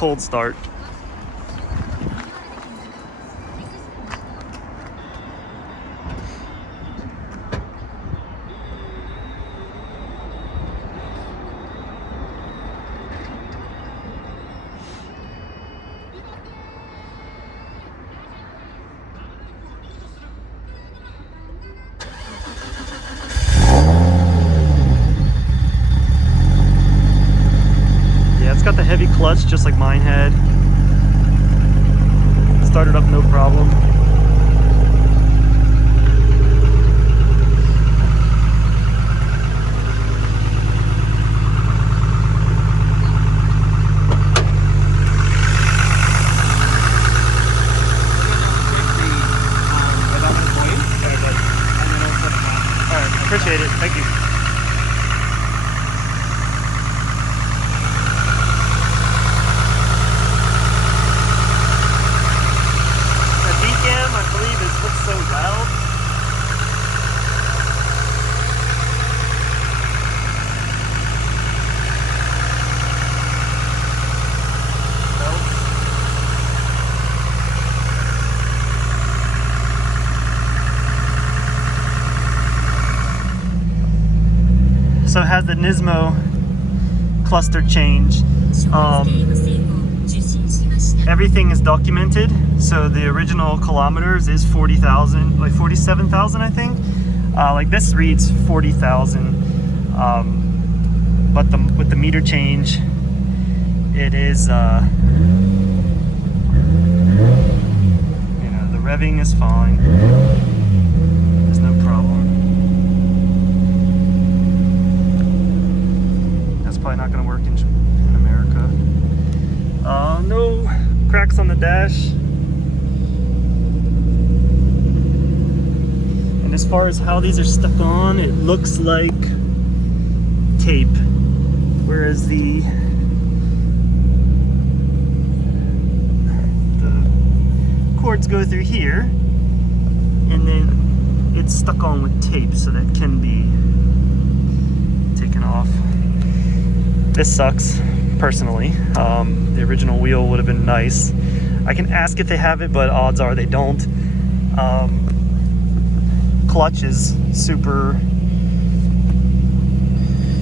cold start. It's got the heavy clutch just like mine had. Started up no problem. Alright, appreciate it. Thank you. So loud. So it has the Nismo cluster change. Everything is documented, so the original kilometers is 40,000, like 47,000 I think. Like this reads 40,000, but with the meter change, it is, you know, the revving is fine. There's no problem. That's probably not going to work in America. No cracks on the dash. And as far as how these are stuck on, it looks like tape, whereas the cords go through here, and then it's stuck on with tape, so that can be taken off. This sucks, personally. The original wheel would have been nice. I can ask if they have it, but odds are they don't. Clutch is super,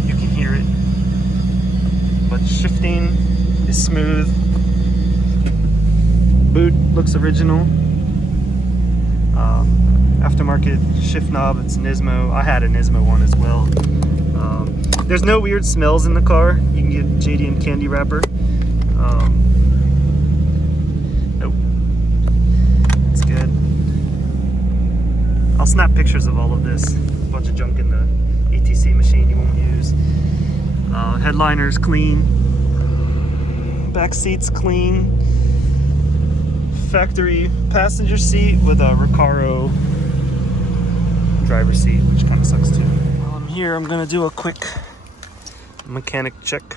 you can hear it, but shifting is smooth. Boot looks original. Aftermarket shift knob, it's Nismo. I had a Nismo one as well. There's no weird smells in the car. You can get JDM candy wrapper. Nope. It's good. I'll snap pictures of all of this. A bunch of junk in the ATC machine you won't use. Headliner's clean. Back seat's clean. Factory passenger seat with a Recaro driver's seat, which kind of sucks too. While I'm here, I'm gonna do a quick mechanical check.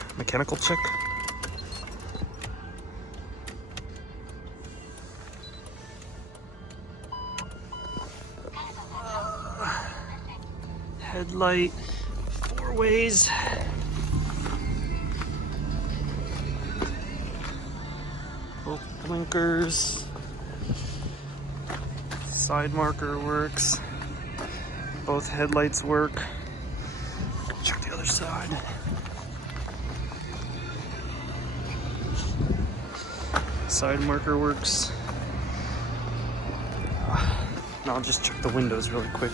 Headlight, 4 ways. Both blinkers. Side marker works. Both headlights work. Check the other side. Side marker works. Now I'll just check the windows really quick.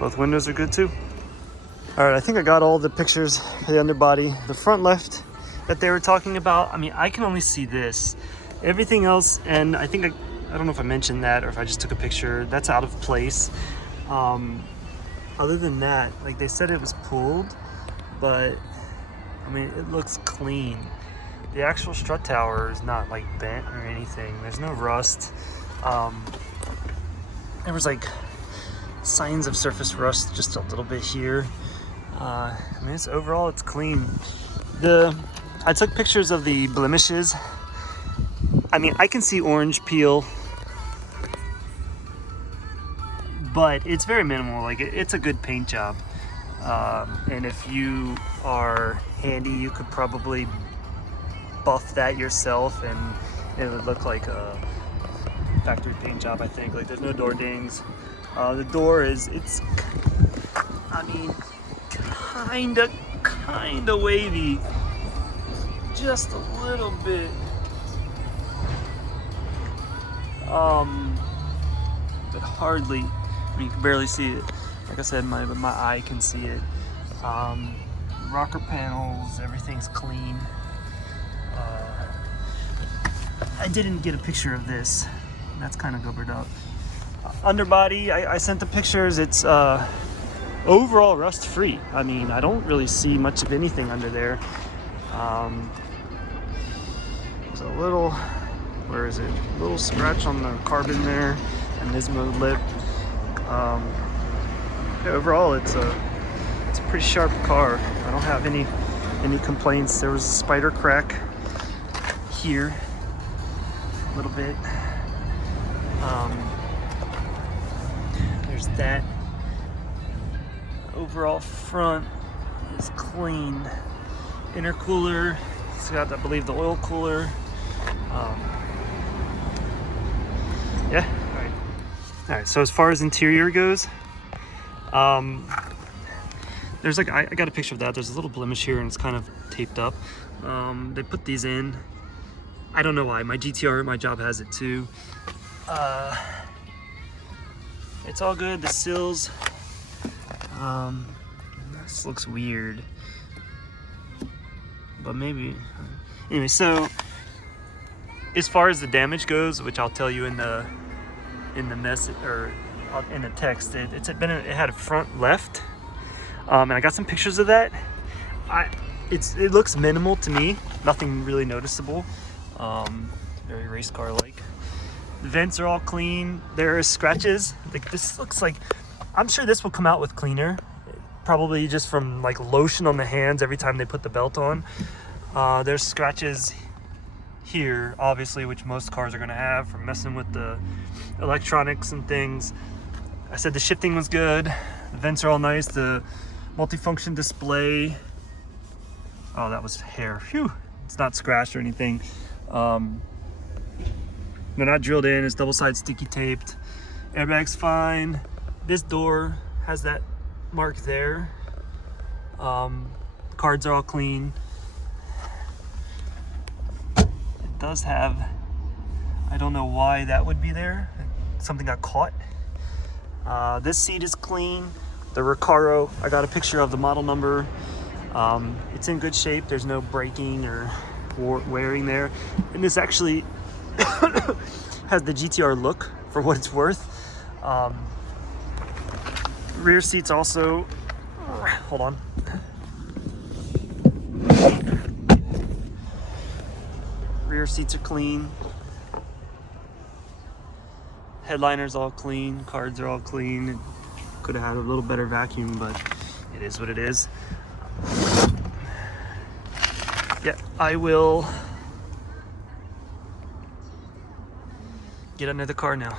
Both windows are good too. All right, I think I got all the pictures for the underbody. The front left that they were talking about, I mean, I can only see this. Everything else, and I think, I don't know if I mentioned that or if I just took a picture, that's out of place. Other than that, like they said it was pulled, but I mean, it looks clean. The actual strut tower is not like bent or anything. There's no rust. There was like signs of surface rust just a little bit here. I mean, overall it's clean. I took pictures of the blemishes I mean, I can see orange peel, but it's very minimal. Like it's a good paint job. And if you are handy, you could probably buff that yourself and it would look like a factory paint job, I think. Like there's no door dings. The door it's I mean, kinda wavy, just a little bit. But hardly. I mean, you can barely see it. Like I said, my eye can see it. Rocker panels, everything's clean. I didn't get a picture of this. That's kind of covered up. Underbody, I sent the pictures. It's overall rust free. I mean, I don't really see much of anything under there. There's a little, where is it? A little scratch on the carbon there, and Nismo lip. Yeah, overall, it's a pretty sharp car. I don't have any complaints. There was a spider crack here, a little bit. There's that. Overall front is clean. Intercooler, it's got, I believe, the oil cooler. Yeah. All right. So as far as interior goes, there's like I got a picture of that. There's a little blemish here, and it's kind of taped up. They put these in. I don't know why. My GTR, my job has it too. It's all good. The sills. This looks weird, but maybe. Anyway, so as far as the damage goes, which I'll tell you in the message or in the text, it had a front left, and I got some pictures of that. It looks minimal to me, nothing really noticeable. Very race car like. The vents are all clean. There are scratches. Like this looks like, I'm sure this will come out with cleaner, probably just from like lotion on the hands every time they put the belt on. There's scratches here, obviously, which most cars are gonna have from messing with the electronics and things. I said the shifting was good. The vents are all nice. The multifunction display. Oh, that was hair. Phew. It's not scratched or anything. They're not drilled in. It's double-sided sticky taped. Airbag's fine. This door has that mark there. Cards are all clean. It does have, I don't know why that would be there. Something got caught. This seat is clean. The Recaro, I got a picture of the model number. It's in good shape. There's no breaking or wearing there. And this actually has the GTR look for what it's worth. Rear seats also, hold on. Rear seats are clean. Headliner's all clean. Cards are all clean. Could have had a little better vacuum, but it is what it is. Yeah, I will get under the car now.